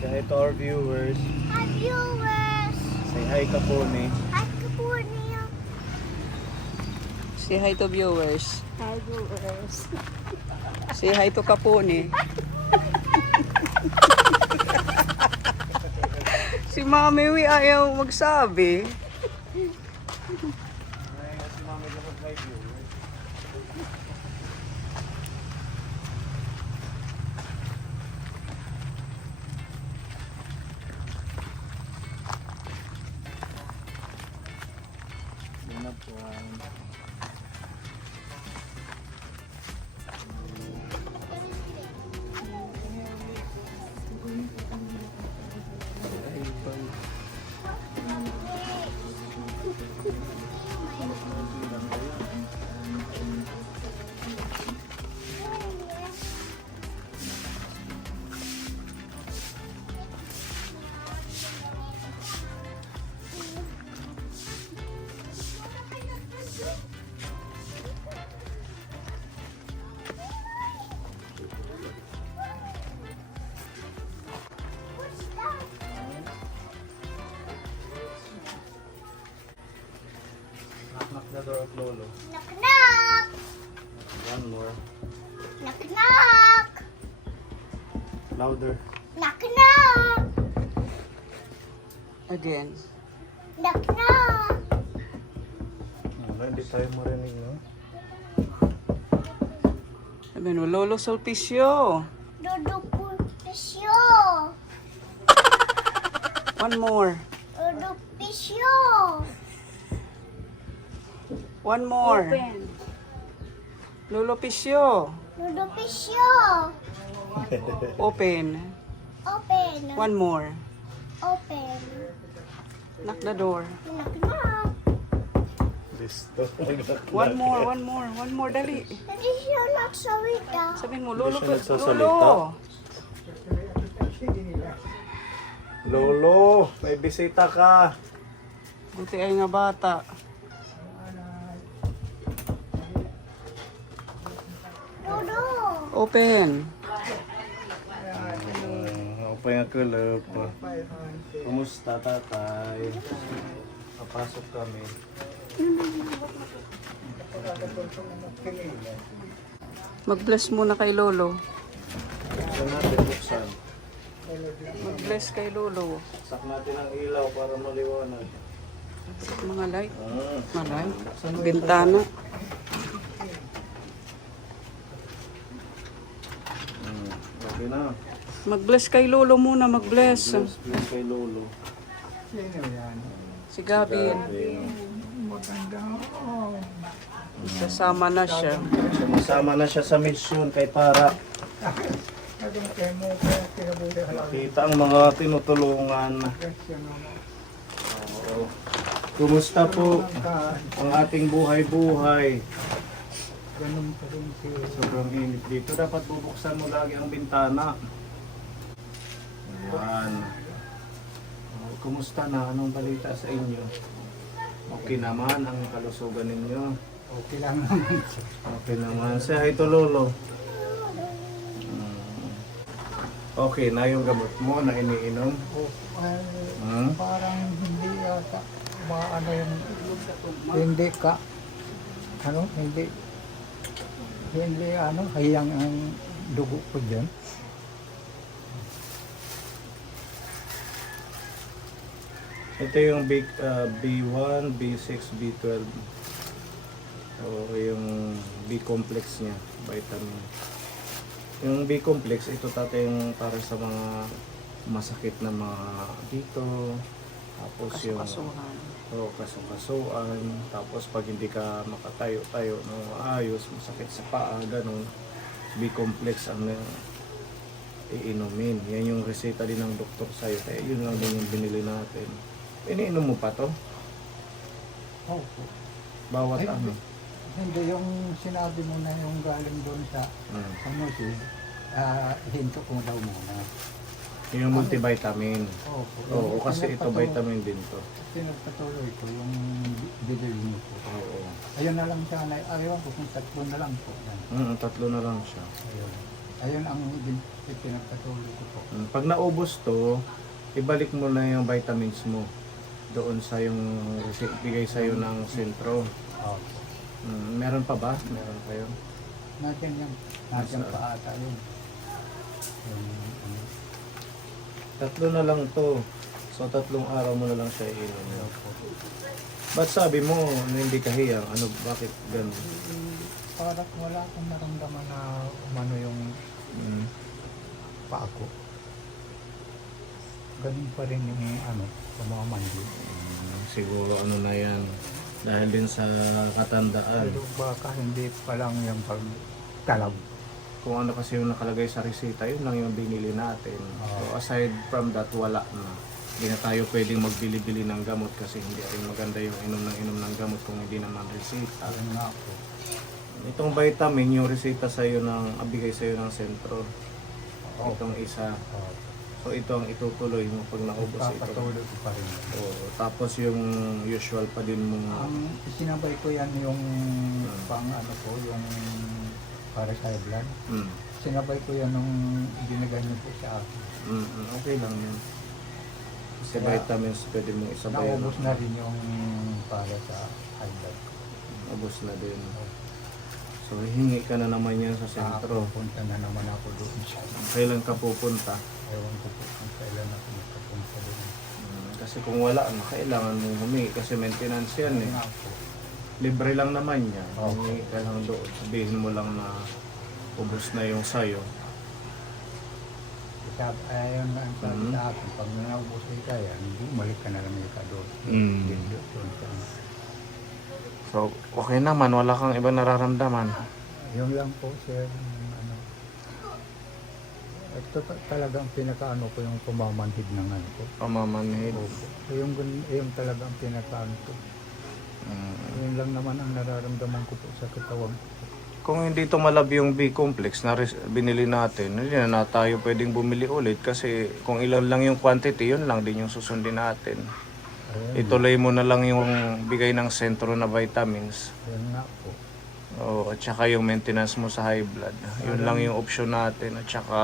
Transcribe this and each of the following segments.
Say hi to our viewers. Hi viewers! Say hi Kapuni. Hi Kapunia! Say hi to viewers. Hi viewers! Say hi to Kapuni. Si Mami Wi ayaw magsabi. Si Mami dapat hi viewers. Sinapuan. Knock the door of Lolo. Knock knock! One more. Knock knock! Louder. Knock knock! Again. Knock knock! Wala, hindi tayo marinig, no? Sabi mo, Lolo Sulpicio. Dodo Pisyo! One more. Dodo Pisyo! One more. Lolo Piscio. Dodo Pisyo! Open. Open! One more. Open! Knock the door. Knock knock! Listo. One more, dali. Hindi siya nagsalita. Sabihin mo, Lolo, Hindi siya nagsasalita. Lolo. Lolo, may bisita ka. Buti ay nga bata. Dodo! Open. Apa yung kulap? Kumusta tatay? Papasok kami. Mag-bless muna kay Lolo. Buksan natin, buksan. Mag-bless kay Lolo. Sak natin ang ilaw para maliwanag. Mga light. Ah, Mga light. Bintana. okay na. Mag-bless kay Lolo muna, mag-bless. Bless kay Lolo. Si Gabi. Sasama na siya. Sumasama na siya sa mission kay para makita ang mga tinutulungan. Oo. Kumusta po ang ating buhay-buhay? Sobrang init dito. Dapat bubuksan mo lagi ang bintana. Ayan. Kumusta na? Anong balita sa inyo? Okay naman ang kalusugan ninyo? Okay lang naman. Okay naman. Say hi to Lolo. Okay na yung gamot mo na iniinom? Hmm? Parang hindi yata maano yung hindi ka hindi hayang ang dugo ko dyan. Ito yung B1, B6, B12. So, yung B-complex niya, vitamin. Yung B-complex, ito tatay yung para sa mga masakit na mga dito. Tapos yung Kasukasuhan. kasukasuan. Tapos pag hindi ka makatayo-tayo ng maayos, masakit sa paa, ganun. B-complex ang iinumin. Yan yung reseta din ng doktor sa'yo. Kaya yun lang din yung binili natin. Iniinom mo pa to? Oh, Bawat Ay, ano? hindi yung sinabi mo na yung galing doon sa ano hinto ko daw muna. Yung multivitamin. Opo. Oo, kasi ito vitamin din to. Pinagpatuloy ko yung bibili niyo po. Oo. Ayun na lang sana. Ayaw ko kung tatlo na lang po. Yan. 3 na lang siya. Ayun. Ayun ang pinagpatuloy ko po. Pag naubos to, ibalik mo na yung vitamins mo doon sa yung bigay sa'yo ng sentro. Opo. Meron pa ba? Meron pa yun? Nandiyan yan. Nandiyan pa ata yun. Tatlo na lang to. So 3 araw mo na lang siya iinom. Ba't sabi mo na hindi ka hiyang? Ano, bakit ganun? Parang wala akong naramdaman na umano yung paa ko. Ganun pa rin yung pamamandi. Siguro ano na yan. Dahil din sa katandaan. Pero baka hindi pa lang yung pagtalab. Kung ano kasi yung nakalagay sa resita, yun lang yung binili natin. So aside from that, wala na. Hindi na tayo pwedeng magbili-bili ng gamot kasi hindi rin maganda yung inom ng gamot kung hindi naman resita. Ayun nga po. Itong vitamin, yung resita sa'yo bigay sa'yo ng sentro. Itong isa. So ito ang itutuloy mo pag naubos ito. Papatuloy ko pa rin. Tapos yung usual pa din mong... Ang sinabay ko yan yung pang yung para sa blood. Sinabay ko yan nung binigay niyo po sa akin. Okay lang yun. Kasi vitamins pwede mong isabay. Naubos na rin yung para sa high blood. Ubos na din. So hingi ka na naman yan sa sentro. Punta na naman ako doon siya. Kailan ka pupunta? Ewan ko po kung kailan ako makapunta doon. Kasi kung wala, kailangan mong humingi kasi maintenance yan eh. Nga po. Libre lang naman yan. Okay. Humingi ka lang doon. Sabihin mo lang na ubos na yung sayo. Ayun na ang sabi sa akin, pag naubos ka yan, bumalik ka na lang ka doon. Doon ka. So, okay naman. Wala kang ibang nararamdaman. Yun lang po, sir. Ito talagang pinakaano ko yung pumamanhid ng ko. Pamamanhid. Yung talagang pinakaano ko. Yun lang naman ang nararamdaman ko po sa katawan ko. Kung hindi tumalab yung B-complex na binili natin, hindi na tayo pwedeng bumili ulit kasi kung ilan lang yung quantity, yun lang din yung susundin natin. Ituloy mo na lang yung bigay ng sentro na vitamins. Yun nga po. At saka yung maintenance mo sa high blood. Yun lang yung option natin. At saka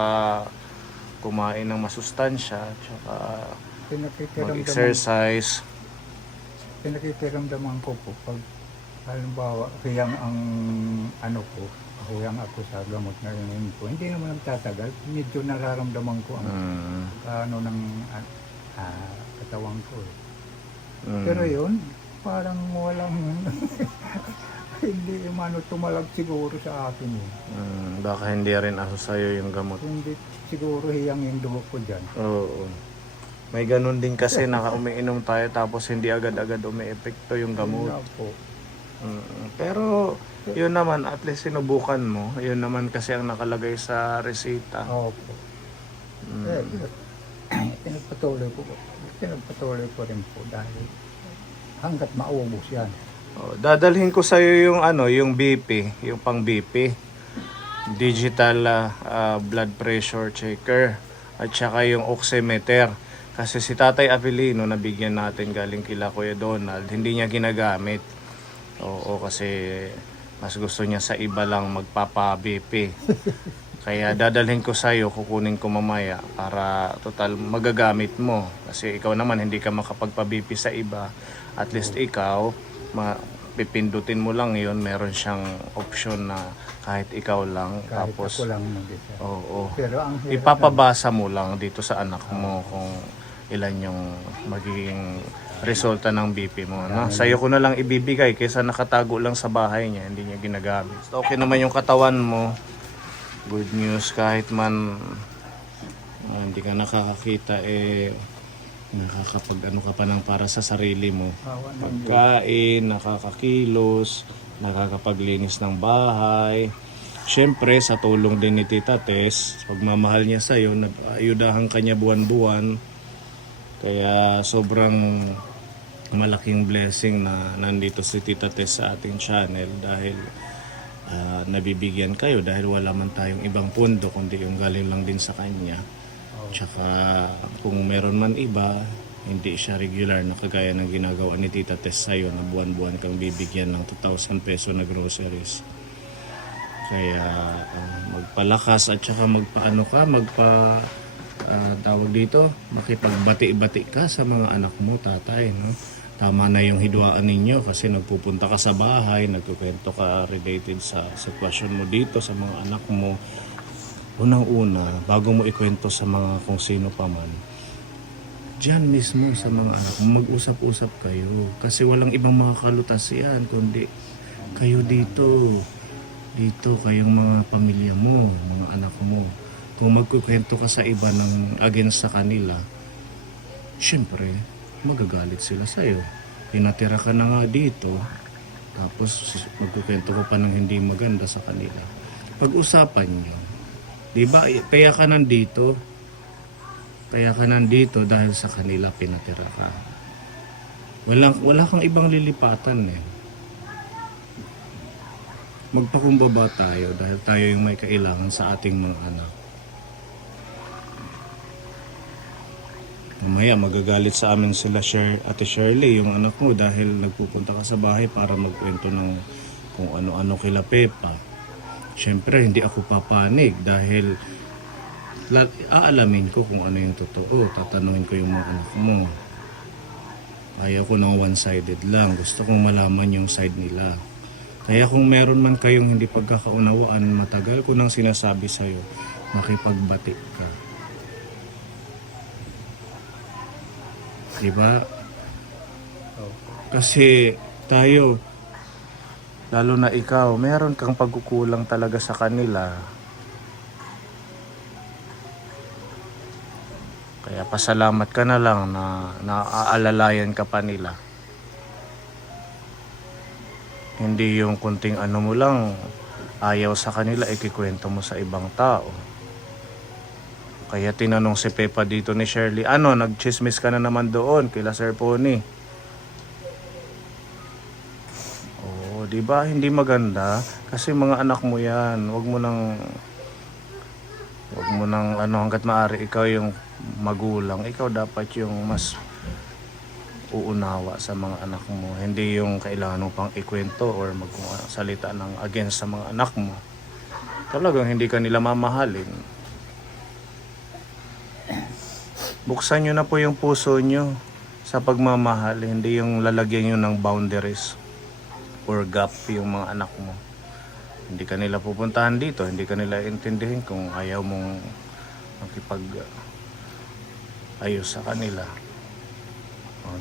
kumain ng masustansya. At saka mag-exercise. Pinakikiramdaman ko po pag halimbawa hiyang ang ko, hiyang ako sa gamot na yun po. Hindi naman ang tatagal. Medyo nararamdaman ko ang ng katawan ko. Pero yun, parang walang hindi tumalag siguro sa akin yun. Baka hindi rin aso sa'yo yung gamot. Hindi siguro hiyang yung dugo ko dyan. Oo. May ganun din kasi umiinom tayo tapos hindi agad-agad umi-epekto yung gamot. Yun po. Pero yun naman, at least sinubukan mo. Yun naman kasi ang nakalagay sa resita. Opo. Pinagpatuloy ko rin po dahil hanggat maubos yan. Dadalhin ko sa iyo yung yung BP, yung pang BP. Digital blood pressure checker at saka yung oximeter. Kasi si Tatay Avelino nabigyan natin galing kila Kuya Donald, hindi niya ginagamit. Oo, kasi mas gusto niya sa iba lang magpapa-BP. Kaya dadalhin ko sa iyo, kukunin ko mamaya para total magagamit mo. Kasi ikaw naman hindi ka makapagpa-BP sa iba. At least ikaw, pipindutin mo lang yon, meron siyang option na kahit ikaw lang. Kahit tapos, ako lang mag-isa. Oo. Pero ang hirap Ipapabasa mo lang dito sa anak mo kung ilan yung magiging resulta ng BP mo. No? Sa'yo ko na lang ibibigay kaysa nakatago lang sa bahay niya, hindi niya ginagamit. Okay naman yung katawan mo. Good news, kahit man hindi ka nakakakita, nakakapag ka pa ng para sa sarili mo. Pagkain, nakakakilos, nakakapaglinis ng bahay. Siyempre, sa tulong din ni Tita Tess, pagmamahal niya sa'yo, ayudahan ka niya buwan-buwan. Kaya sobrang malaking blessing na nandito si Tita Tess sa ating channel dahil nabibigyan kayo dahil wala man tayong ibang pundo kundi yung galing lang din sa kanya. Tsaka kung meron man iba, hindi siya regular na kagaya ng ginagawa ni Tita Tess sa'yo na buwan-buwan kang bibigyan ng 2,000 peso na groceries. Kaya magpalakas at saka magpaano ka, tawag dito, makipagbati-bati ka sa mga anak mo, tatay, no? Tama na yung hidwaan ninyo kasi nagpupunta ka sa bahay, nagkukwento ka related sa sitwasyon mo dito sa mga anak mo. Unang-una, bago mo ikwento sa mga kung sino pa man, diyan mismo sa mga anak mo, mag-usap-usap kayo. Kasi walang ibang mga kalutas yan, kundi kayo dito. Dito, kayong mga pamilya mo, mga anak mo. Kung magkukwento ka sa iba ng against sa kanila, syempre, magagalit sila sa'yo. Pinatira ka na nga dito, tapos magkukwento ko pa ng hindi maganda sa kanila. Pag-usapan nyo. Diba, kaya ka nandito. Kaya ka nandito dahil sa kanila pinatira ka. Wala kang ibang lilipatan eh. Magpakumbaba tayo dahil tayo yung may kailangan sa ating mga anak. Mamaya magagalit sa amin sila Ate Shirley, yung anak mo, dahil nagpupunta ka sa bahay para magkwento ng kung ano-ano kila Pepa. Siyempre hindi ako papanig dahil aalamin ko kung ano yung totoo. Tatanungin ko yung mga anak mo. Ayaw ko ng one-sided lang. Gusto kong malaman yung side nila. Kaya kung meron man kayong hindi pagkakaunawaan, matagal ko nang sinasabi sa'yo, makipagbati ka. Diba? Kasi tayo, lalo na ikaw, meron kang pagkukulang talaga sa kanila. Kaya pasalamat ka na lang na naaalalayan ka pa nila. Hindi yung kunting ano mo lang, ayaw sa kanila, ikikwento mo sa ibang tao. Kaya tinanong si Pepa dito ni Shirley, nagchismis ka na naman doon kila Sir Pony. Oo, di ba hindi maganda? Kasi mga anak mo yan, wag mo nang hanggat maaari ikaw yung magulang. Ikaw dapat yung mas uunawa sa mga anak mo. Hindi yung kailangan mo pang ikwento or magsalita ng against sa mga anak mo. Talagang hindi ka nila mamahalin. Buksan nyo na po yung puso nyo sa pagmamahal. Hindi yung lalagyan nyo ng boundaries or gap yung mga anak mo. Hindi ka nila pupuntahan dito. Hindi ka nila intindihin kung ayaw mong makipag-ayos sa kanila.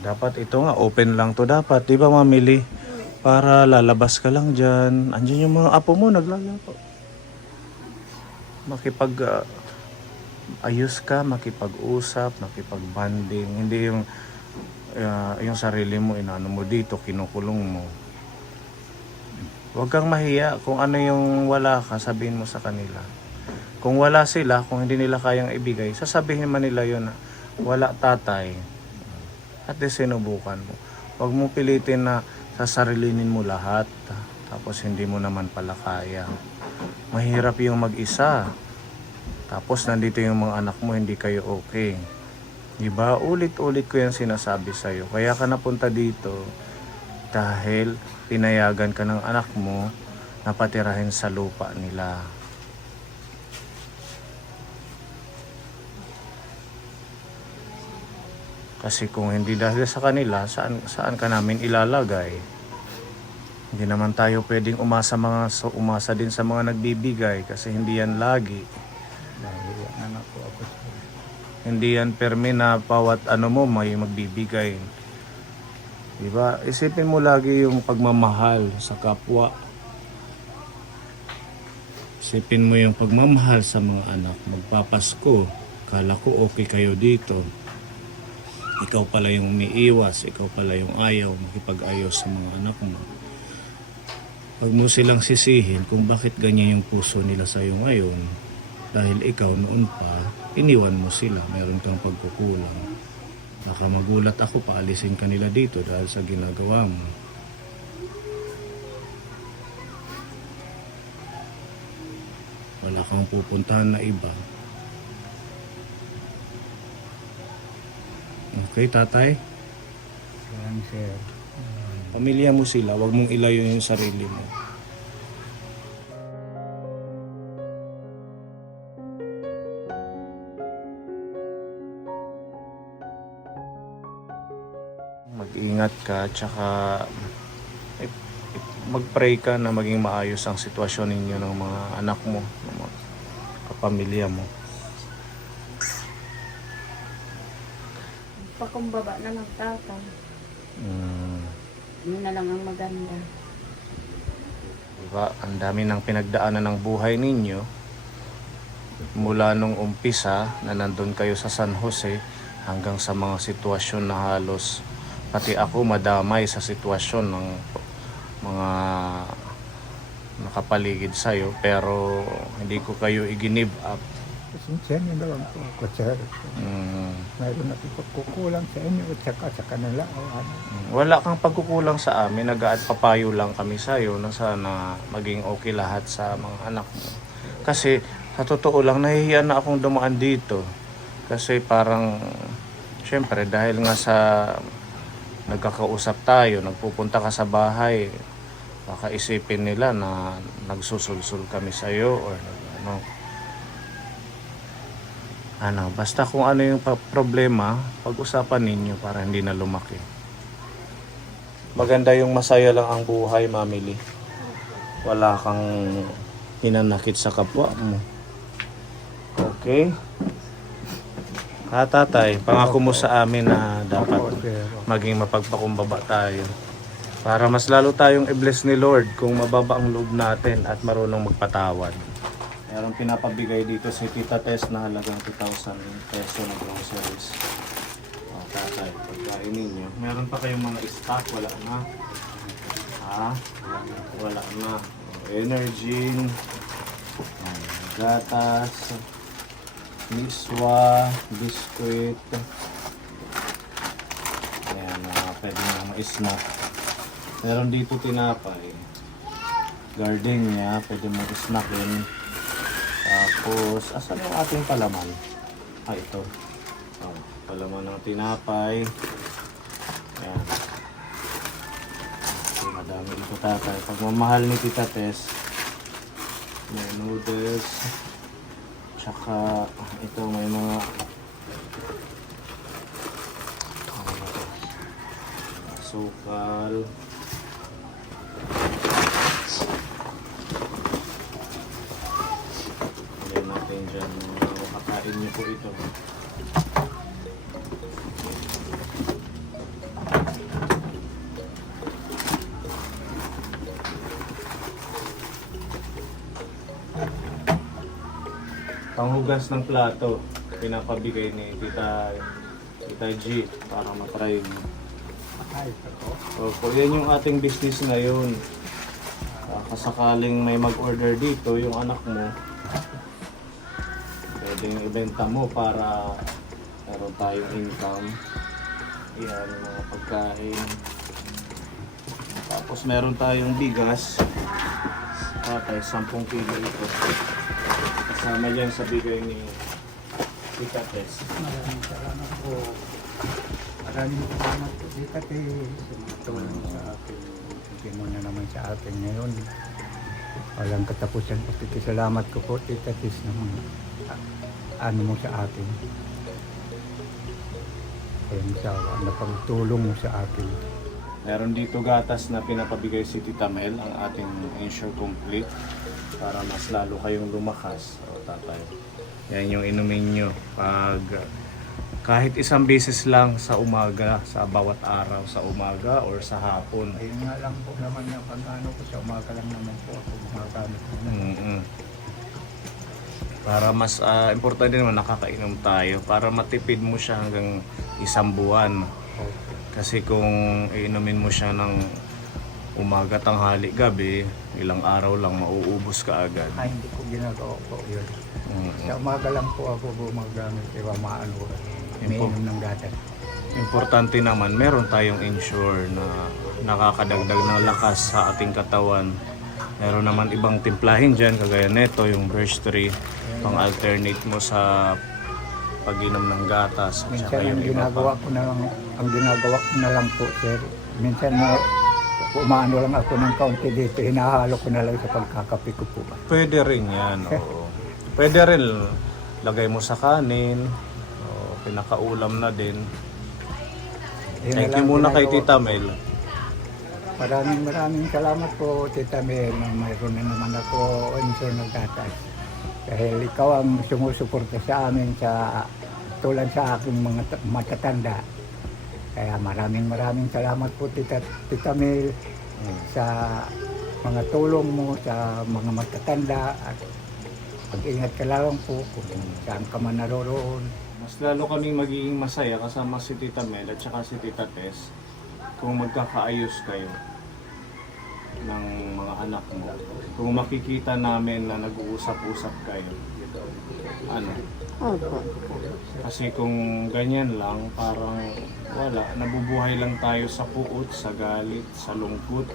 Dapat ito nga, open lang to dapat. Di ba, Mamili? Para lalabas ka lang dyan. Andyan yung mga apo mo, naglalaro. Ayos ka, makipag-usap, makipag-banding. Hindi yung sarili mo, inaano mo dito, kinukulong mo. Huwag kang mahiya kung ano yung wala ka, sabihin mo sa kanila. Kung wala sila, kung hindi nila kayang ibigay, sasabihin man nila yun na wala tatay. At sinubukan mo. Huwag mo pilitin na sasarilinin mo lahat, tapos hindi mo naman pala kaya. Mahirap yung mag-isa. Tapos nandito yung mga anak mo, hindi kayo okay. Diba? Ulit-ulit ko yung sinasabi sa'yo. Kaya ka napunta dito dahil pinayagan ka ng anak mo na patirahin sa lupa nila. Kasi kung hindi dahil sa kanila, saan ka namin ilalagay? Hindi naman tayo pwedeng umasa din sa mga nagbibigay kasi hindi yan lagi. Hindi yan permi na bawat mo may magbibigay. Diba? Isipin mo lagi yung pagmamahal sa kapwa. Isipin mo yung pagmamahal sa mga anak. Magpapasko, kala ko okay kayo dito. Ikaw pala yung umiiwas, ikaw pala yung ayaw makipag-ayos sa mga anak mo. Huwag mo silang sisihin kung bakit ganyan yung puso nila sa'yo ngayon. Dahil ikaw noon pa, iniwan mo sila, meron kang pagkukulang. Baka magulat ako, paalisin ka nila dito dahil sa ginagawa mo. Wala kang pupuntahan na iba. Okay, tatay? Yan, sir. Pamilya mo sila, wag mong ilayo yung sarili mo. mag-ingat ka, tsaka mag-pray ka na maging maayos ang sitwasyon ninyo ng mga anak mo, ng mga kapamilya mo. Pakumbaba na ng tatay. Yun na lang ang maganda. Diba? Ang dami ng pinagdaanan ng buhay ninyo mula nung umpisa na nandun kayo sa San Jose hanggang sa mga sitwasyon na halos pati ako madamay sa sitwasyon ng mga nakapaligid sa'yo, pero hindi ko kayo i-give up. Pasensya niyo na lang po ako, sir. Mayroon na pagkukulang sa inyo at saka sa kanila. O ano. Wala kang pagkukulang sa amin, nag-aat papayo lang kami sa'yo na sana maging okay lahat sa mga anak mo. Kasi sa totoo lang, nahihiya na akong dumaan dito. Kasi parang, syempre dahil nga sa nagkakausap tayo, nagpupunta ka sa bahay, baka isipin nila na nagsusulsul kami sa'yo or ano, basta kung ano yung problema, pag-usapan ninyo para hindi na lumaki. Maganda yung masaya lang ang buhay, Mamili. Wala kang hinanakit sa kapwa mo. Okay? Tatay, pangako mo sa amin na dapat Opo, sir. maging mapagpakumbaba tayo. Para mas lalo tayong i-bless ni Lord kung mababa ang loob natin at marunong magpatawad. Meron pinapabigay dito si Tita Tess na halagang 2,000 peso na groceries. O, tatay, pagkain ninyo. Meron pa kayong mga stock? Wala na. Ha? Wala na. Energy, gatas, miswa, biskuit. Ayan, pwede na ma-snack. Meron dito tinapay. Gardenia, pwede mo snack yun. Tapos, asan yung ating palaman? Ito. Oh, palaman ng tinapay. Ayan. Okay, madami ito tatay. Pagmamahal ni Tita Tess, may noodles. Tsaka, ito may mga sukal. Ayan natin dyan. Makakain niyo po ito. Panghugas ng plato, pinapabigay ni Tita G para matry mo. Ay, pero Opo, yan yung ating business ngayon. Kasakaling may mag-order dito, yung anak mo, pwedeng ibenta mo para meron tayong income. Yan, yung mga pagkain. Tapos meron tayong bigas. Patay, 10 kilo ito. Kasama yan sa bigay ni Tita Tess. maraming salamat po. Maraming salamat po, Tita Tess. Tumulong sa akin. Hindi mo na naman sa akin ngayon. Walang katapusan po. Salamat ko po, Tita Tess, naman. Ano mo sa akin. Ayun sa napagtulong mo sa akin. Meron dito gatas na pinapabigay si Tita Mel, ang ating Ensure Complete, para mas lalo kayong lumakas. O tatay, yan yung inumin nyo pag kahit isang beses lang sa umaga, sa bawat araw, sa umaga or sa hapon. Ayun nga lang po naman na pag-ano ko sa umaga lang naman po ako gumagamit. Para mas importante naman nakakainom tayo para matipid mo siya hanggang 1 buwan. Kasi kung iinumin mo siya ng umaga, tanghali, gabi, ilang araw lang mauubos ka agad. Ay, hindi ko ginagawa po yun. Sa umaga lang po ako gumagamit. Iba maano, umiinom ng gatas. Importante naman, meron tayong ensure na nakakadagdag ng lakas sa ating katawan. Meron naman ibang timplahin dyan, kagaya neto, yung Birch Tree, pang alternate mo sa pag-inom ng gatas. Minsan Tsaka ang yung iba ginagawa pa. ko na lang, po, sir. Minsan na umaano lang ako ng kaunti dito, hinahalo ko na lang sa pagkakape ko po. Pwede rin yan, oo. Pwede rin lagay mo sa kanin, o pinakaulam na din. Yun na Thank lang you muna kay ginagawa Tita ko. Mel. Maraming salamat po, Tita Mel, na mayroon na naman ako unsur ng gatas. Dahil ikaw ang sumusuporta sa amin sa tulad sa aking mga matatanda. Kaya maraming salamat po, Tita Mel, sa mga tulong mo sa mga matatanda at pag-ingat ka lang po kung saan ka man naroroon. Mas lalo kaming magiging masaya kasama si Tita Mel at saka si Tita Tess kung magkakaayos kayo ng mga anak mo. Kung makikita namin na nag-uusap-usap kayo. Ano? Opo. Kasi kung ganyan lang, parang wala. Nabubuhay lang tayo sa puot, sa galit, sa lungkot.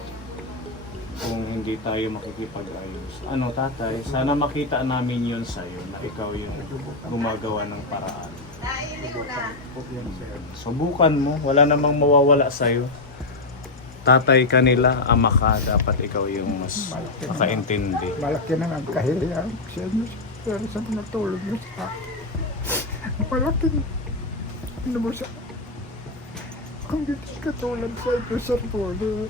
Kung hindi tayo makikipag-ayos. Ano tatay, sana makita namin yun sa'yo na ikaw yung gumagawa ng paraan. Subukan mo, wala namang mawawala sa'yo. Tatay ka nila, ama ka, dapat ikaw yung mas makaintindi. Malaki na ang kahiyaan sa inyo, pero sa mga tulong mo sa akin. Malaking ano mo sa kung hindi katulad sa ito, Sir Polo,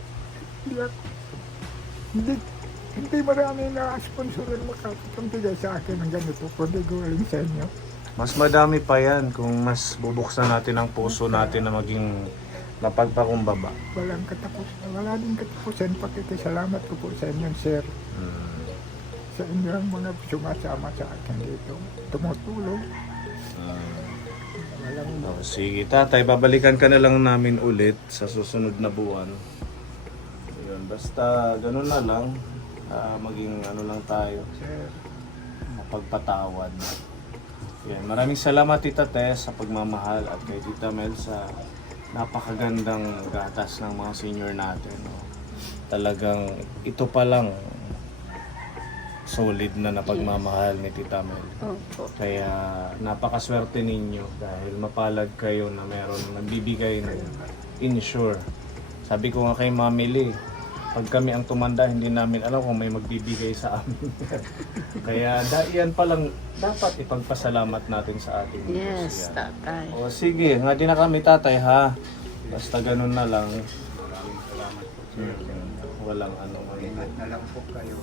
hindi marami na sponsorin makakapagbigay sa akin ng ganito kundi galing sa inyo. Mas madami pa yan kung mas bubuksan natin ang puso natin na maging mapagpakumbaba. Wala din katapusan. Pakikisalamat ko po sa inyo, Sir. Sa inyo ang mga sumasama sa akin dito. Tumutulong. Walang Oh, sige tatay, babalikan ka na lang namin ulit sa susunod na buwan. Ayun, basta ganun na lang. Maging ano lang tayo, Sir. mapagpatawad. Yan. Maraming salamat Tita Tess sa pagmamahal at kay Tita Mel sa napakagandang gatas ng mga senior natin. No? Talagang ito pa lang solid na napagmamahal ni Tita Mel. Opo. Kaya napakaswerte ninyo dahil mapalad kayo na meron nagbibigay ng insure. Sabi ko nga kay Mami Lee, pag kami ang tumanda, hindi namin alam kung may magbibigay sa amin. Kaya yan pa lang dapat ipagpasalamat natin sa ating Diyos. Yes, Yan. tatay. O sige, nga din na kami tatay ha. Basta ganun na lang. Maraming salamat po. Walang ano man. Ingat na lang po kayo.